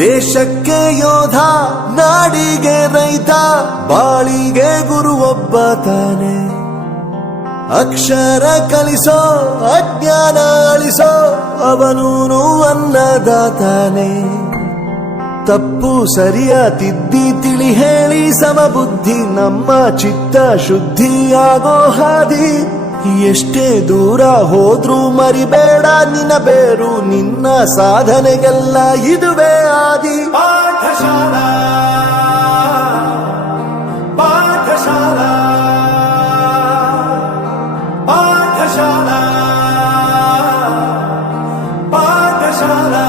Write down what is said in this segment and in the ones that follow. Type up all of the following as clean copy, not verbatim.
ದೇಶಕ್ಕೆ ಯೋಧ, ನಾಡಿಗೆ ರೈತ, ಬಾಳಿಗೆ ಗುರು ಒಬ್ಬ ತಾನೆ. ಅಕ್ಷರ ಕಲಿಸೋ, ಅಜ್ಞಾನ ಅಳಿಸೋ, ಅವನೂನು ಅನ್ನದಾತಾನೆ. ತಪ್ಪು ಸರಿಯ ತಿದ್ದಿ ತಿಳಿ ಹೇಳಿ ಸಮಬುದ್ಧಿ, ನಮ್ಮ ಚಿತ್ತ ಶುದ್ಧಿಯಾಗೋ ಹಾದಿ. ಎಷ್ಟೇ ದೂರ ಹೋದ್ರೂ ಮರಿಬೇಡ ನಿನ್ನ ಬೇರು, ನಿನ್ನ ಸಾಧನೆಗೆಲ್ಲ ಇದುವೇ ಆದಿ. ಪಾಠಶಾಲಾ ಪಾಠಶಾಲಾ ಪಾಠಶಾಲಾ ಪಾಠಶಾಲಾ.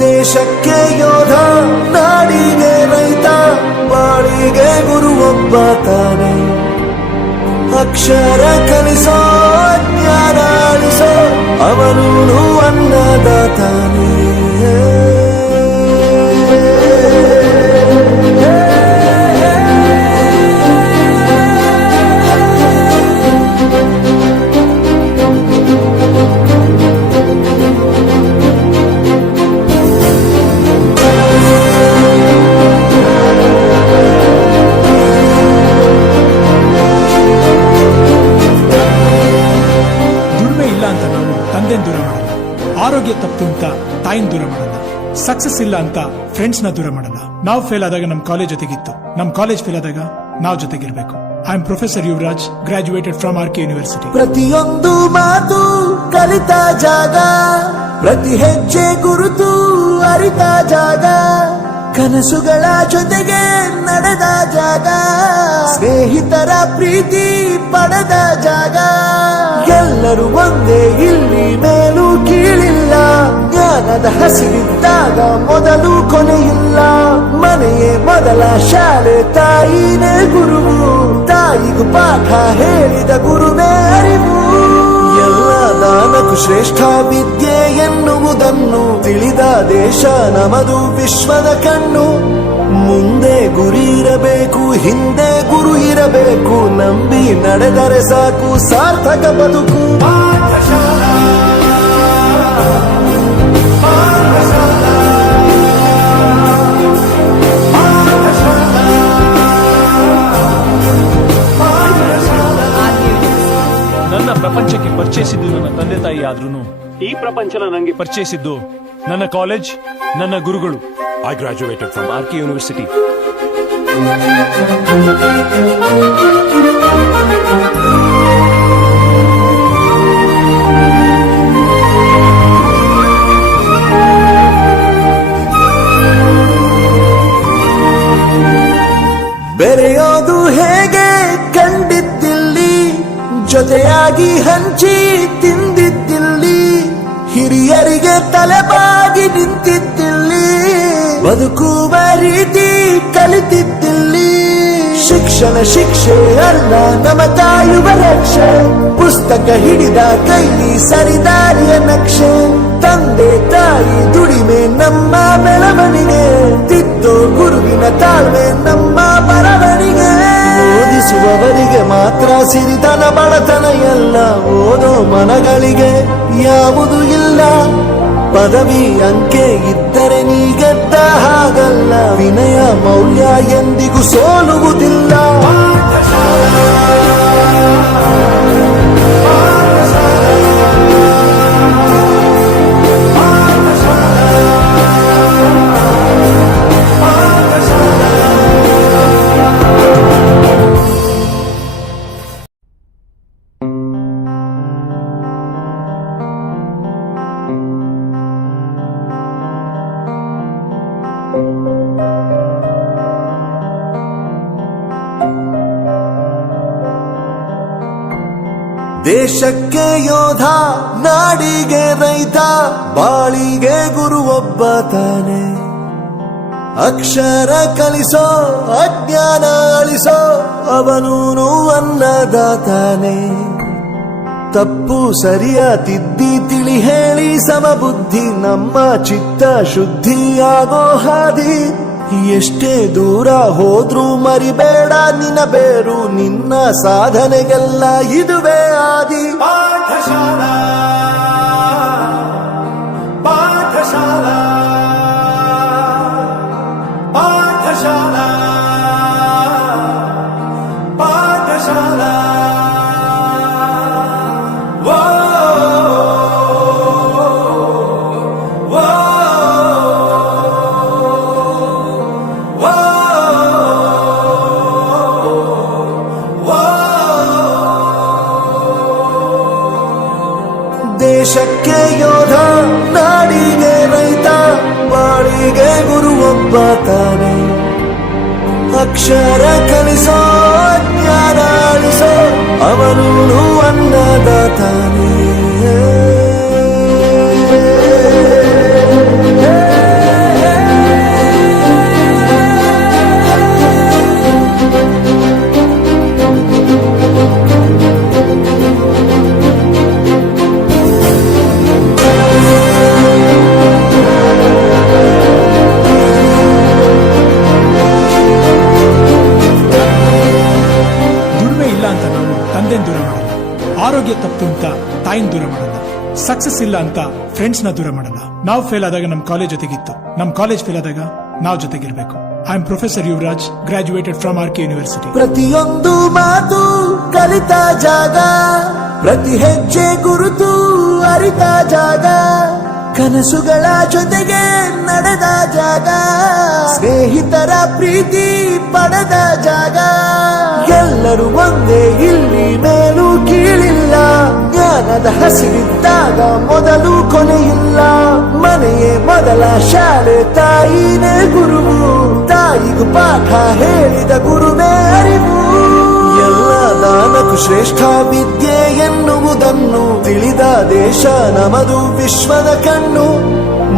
ದೇಶಕ್ಕೆ ಯೋಧ, ನಾಡಿಗೆ ರೈತ, ಬಾಳಿಗೆ ಗುರು ಒಬ್ಬ ತಾನೆ. ಅಕ್ಷರ ಕಲಿಸೋ, ಜ್ಞಾನ ಅಳಿಸೋ, ಅವನೂನು ಅನ್ನದಾತಾನೆ. ದೂರ ಮಾಡಲ್ಲ, ಆರೋಗ್ಯ ತಪ್ಪು ಅಂತ ತಾಯಿನ ದೂರ ಮಾಡಲ್ಲ, ಸಕ್ಸಸ್ ಇಲ್ಲ ಅಂತ ಫ್ರೆಂಡ್ಸ್ ನ ದೂರ ಮಾಡಲ್ಲ. ನಾವು ಫೇಲ್ ಆದಾಗ ನಮ್ ಕಾಲೇಜ್ ಜೊತೆಗಿತ್ತು, ನಮ್ ಕಾಲೇಜ್ ಫೇಲ್ ಆದಾಗ ನಾವು ಜೊತೆಗಿರ್ಬೇಕು. I am professor Yuvaraj, graduated from RK university. ಪ್ರತಿಯೊಂದು ಮಾತು ಕಲಿತ ಜಾಗ, ಪ್ರತಿ ಹೆಜ್ಜೆ ಗುರುತು ಅರಿತ ಜಾಗ, ಕನಸುಗಳ ಜೊತೆಗೆ ನಡೆದ ಜಾಗ, ಸ್ನೇಹಿತರ ಪ್ರೀತಿ ಪಡೆದ ಜಾಗ. ಎಲ್ಲರೂ ಒಂದೇ, ಇಲ್ಲಿ ಮೇಲೂ ಕೀಳಿಲ್ಲ, ಜ್ಞಾನದ ಹಸಿರಿದ್ದಾಗ ಮೊದಲು ಕೊನೆಯಿಲ್ಲ. ಮನೆಯೇ ಮೊದಲ ಶಾಲೆ, ತಾಯಿನೇ ಗುರುವು, ತಾಯಿಗೂ ಪಾಠ ಹೇಳಿದ ಗುರುವೇ ಅರಿವು. ಎಲ್ಲ ದಾನಕ್ಕೂ ಶ್ರೇಷ್ಠ ವಿದ್ಯೆ ಎನ್ನುವುದನ್ನು ತಿಳಿದ ದೇಶ ನಮದು, ವಿಶ್ವದ ಕಣ್ಣು. ಮುಂದೆ ಗುರಿ ಇರಬೇಕು, ಹಿಂದೆ ಗುರು ಇರಬೇಕು, ನಂಬಿ ನಡೆದರೆ ಸಾಕು ಸಾರ್ಥಕ ಬದುಕು. ಪಾಠಶಾಲಾ ಪಾಠಶಾಲಾ ನನ್ನ ಪ್ರಪಂಚಕ್ಕೆ ಪರಿಚಯಿಸಿದ್ದು ನನ್ನ ತಂದೆ ತಾಯಿ ಆದ್ರೂ ಈ ಪ್ರಪಂಚನ ನನಗೆ ಪರಿಚಯಿಸಿದ್ದು ನನ್ನ ಕಾಲೇಜ್, ನನ್ನ ಗುರುಗಳು. I graduated from RK University. ಬೆರೆಯೋದು ಹೇಗೆ ಕಂಡಿದ್ದಿಲ್ಲಿ, ಜೊತೆಯಾಗಿ ಹಂಚಿ ತಿಂದಿದ್ದಿಲ್ಲಿ, ಹಿರಿಯರಿಗೆ ತಲೆಬಾಗಿ ನಿಂತಿದ್ದಿಲ್ಲಿ, ಬದುಕುವ ರೀತಿ ಕಲಿತಿದ್ದಿಲ್ಲಿ. ಶಿಕ್ಷಣ ಶಿಕ್ಷೆ ಅಲ್ಲ, ನಮ ಕಾಯುವ ರಕ್ಷೆ, ಪುಸ್ತಕ ಹಿಡಿದ ಕೈ ಸರಿದಾರಿಯ ನಕ್ಷೆ. ತಂದೆ ತಾಯಿ ದುಡಿಮೆ ನಮ್ಮ ಬೆಳವಣಿಗೆ, ತಿದ್ದೋ ಗುರುವಿನ ತಾಳ್ಮೆ ನಮ್ಮ ಬರವಣಿಗೆ. ಓದಿಸುವವರಿಗೆ ಮಾತ್ರ ಸಿರಿತನ ಬಡತನ ಎಲ್ಲ, ಓದೋ ಮನಗಳಿಗೆ ಯಾವುದು ಇಲ್ಲ. ಪದವಿ ಅಂಕೆ ಇದ್ದರೆ ನೀ ಗೆದ್ದ ಹಾಗಲ್ಲ, ವಿನಯ ಮೌಲ್ಯ ಎಂದಿಗೂ ಸೋಲುವುದಿಲ್ಲ. ದೇಶಕ್ಕೆ ಯೋಧ, ನಾಡಿಗೆ ರೈತ, ಬಾಳಿಗೆ ಗುರು ಒಬ್ಬ ತಾನೆ. ಅಕ್ಷರ ಕಲಿಸೋ, ಅಜ್ಞಾನ ಅಳಿಸೋ, ಅವನೂನು ಅನ್ನದಾತಾನೆ. ತಪ್ಪು ಸರಿಯ ತಿದ್ದಿ ತಿಳಿ ಹೇಳಿ ಸಮಬುದ್ಧಿ ನಮ್ಮ ಚಿತ್ತ ಶುದ್ಧಿಯಾಗೋ ಹಾದಿ. ಎಷ್ಟೇ ದೂರ ಹೋದ್ರೂ ಮರಿಬೇಡ ನಿನ್ನ ಬೇರು, ನಿನ್ನ ಸಾಧನೆಗೆಲ್ಲ ಇದುವೇ ಆದಿ. ಪಾಠಶಾಲಾ ಪಾಠಶಾಲಾ ಪಾಠಶಾಲಾ ಪಾಠಶಾಲಾ. ವೋ ವೋ ವೋ ವೋ. ದೇಶಕ್ಕೆ ಯೋಧ, ನಾಡಿಗೆ ರೈತ, ಬಾಳಿಗೆ ಗುರು ಒಬ್ಬ ತಾನೆ. ಅಕ್ಷರ ಕಲಿಸೋ ಜ್ಞಾನ ಅಳಿಸೋ ಅವನು ಅನ್ನದಾತಾನೆ. ದುಡಿಮೆ ಇಲ್ಲ ಅಂತ ನಾವು ತಂದೆನ ದೂರ ಮಾಡಲ್ಲ, ಆರೋಗ್ಯ ತಪ್ಪು ಅಂತ ತಾಯಿನ ದೂರ ಮಾಡಲ್ಲ, ಸಕ್ಸಸ್ ಇಲ್ಲ ಅಂತ ಫ್ರೆಂಡ್ಸ್ ನ ದೂರ ಮಾಡಲ್ಲ. ನಾವು ಫೇಲ್ ಆದಾಗ ನಮ್ ಕಾಲೇಜ್ ಜೊತೆಗಿತ್ತು, ನಮ್ ಕಾಲೇಜ್ ಫೇಲ್ ಆದಾಗ ನಾವು ಜೊತೆಗಿರ್ಬೇಕು. I am professor Yuvaraj, graduated from RK university. ಪ್ರತಿಯೊಂದು ಮಾತು ಕಲಿತ ಜಾಗ, ಪ್ರತಿ ಹೆಜ್ಜೆ ಗುರುತು ಅರಿತ ಜಾಗ, ಕನಸುಗಳ ಜೊತೆಗೆ ನಡೆದ ಜಾಗ, ಸ್ನೇಹಿತರ ಪ್ರೀತಿ ಪಡೆದ ಜಾಗ. ಎಲ್ಲರೂ ಒಂದೇ, ಇಲ್ಲಿ ಮೇಲೂ ಕೀಳಿಲ್ಲ, ಜ್ಞಾನದ ಹಸಿರಿದ್ದಾಗ ಮೊದಲು ಕೊನೆಯಿಲ್ಲ. ಮನೆಯೇ ಮೊದಲ ಶಾಲೆ, ತಾಯಿನೇ ಗುರುವು, ತಾಯಿಗೂ ಪಾಠ ಹೇಳಿದ ಗುರುವೇ ಅರಿವು. ಎಲ್ಲ ದಾನಕ್ಕೂ ಶ್ರೇಷ್ಠ ವಿದ್ಯೆ ಎನ್ನುವುದನ್ನು ತಿಳಿದ ದೇಶ ನಮದು, ವಿಶ್ವದ ಕಣ್ಣು.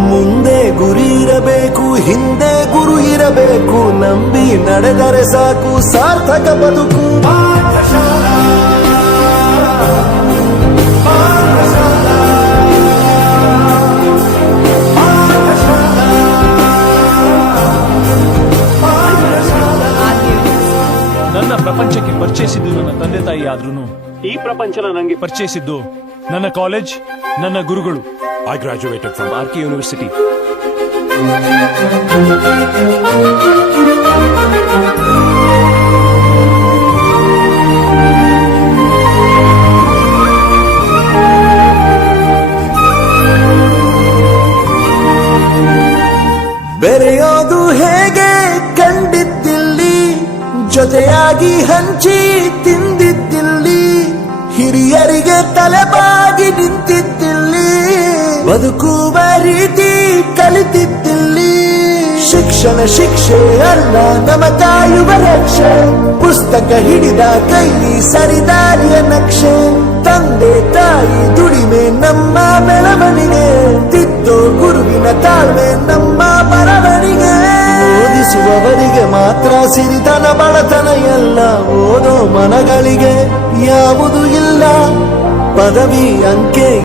ಮುಂದೆ ಗುರಿ ಇರಬೇಕು, ಹಿಂದೆ ಗುರು ಇರಬೇಕು, ನಂಬಿ ನಡೆದರೆ ಸಾಕು ಸಾರ್ಥಕ ಬದುಕು. ಪಾಠಶಾಲಾ ಪಾಠಶಾಲಾ ಪಾಠಶಾಲಾ ಪಾಠಶಾಲಾ. ನನ್ನ ಪ್ರಪಂಚಕ್ಕೆ ಪರಿಚಯಿಸಿದ್ದು ನನ್ನ ತಂದೆ ತಾಯಿ ಆದ್ರೂ ಈ ಪ್ರಪಂಚನ ನಂಗೆ ಪರಿಚಯಿಸಿದ್ದು ನನ್ನ ಕಾಲೇಜ್, ನನ್ನ ಗುರುಗಳು. I graduated from RK University. ಬೆರೆಯೋದು ಹೇಗೆ ಕಂಡಿದ್ದಿಲ್ಲಿ, ಜೊತೆಯಾಗಿ ಹಂಚಿ ತಿಂದಿದ್ದಿಲ್ಲಿ, ಹಿರಿಯರಿಗೆ ತಲೆಬಾಗಿ ನಿಂತಿದ್ದಿಲ್ಲಿ, ಬದುಕುವ ರೀತಿ ಕಲಿತಿದ್ದಿಲ್ಲಿ. ಶಿಕ್ಷಣ ಶಿಕ್ಷೆ ಅಲ್ಲ ನಮ ಕಾಯುವ ರಕ್ಷೆ, ಪುಸ್ತಕ ಹಿಡಿದ ಕೈ ಸರಿದಾರಿಯ ನಕ್ಷೆ. ತಂದೆ ತಾಯಿ ದುಡಿಮೆ ನಮ್ಮ ಬೆಳವಣಿಗೆ, ತಿದ್ದೋ ಗುರುವಿನ ತಾಳ್ಮೆ ನಮ್ಮ ಬರವಣಿಗೆ. ಓದಿಸುವವರಿಗೆ ಮಾತ್ರ ಸಿರಿತನ ಬಡತನ ಎಲ್ಲ, ಓದೋ ಮನಗಳಿಗೆ ಯಾವುದು ಇಲ್ಲ. ಪದವಿ ಅಂಕೆ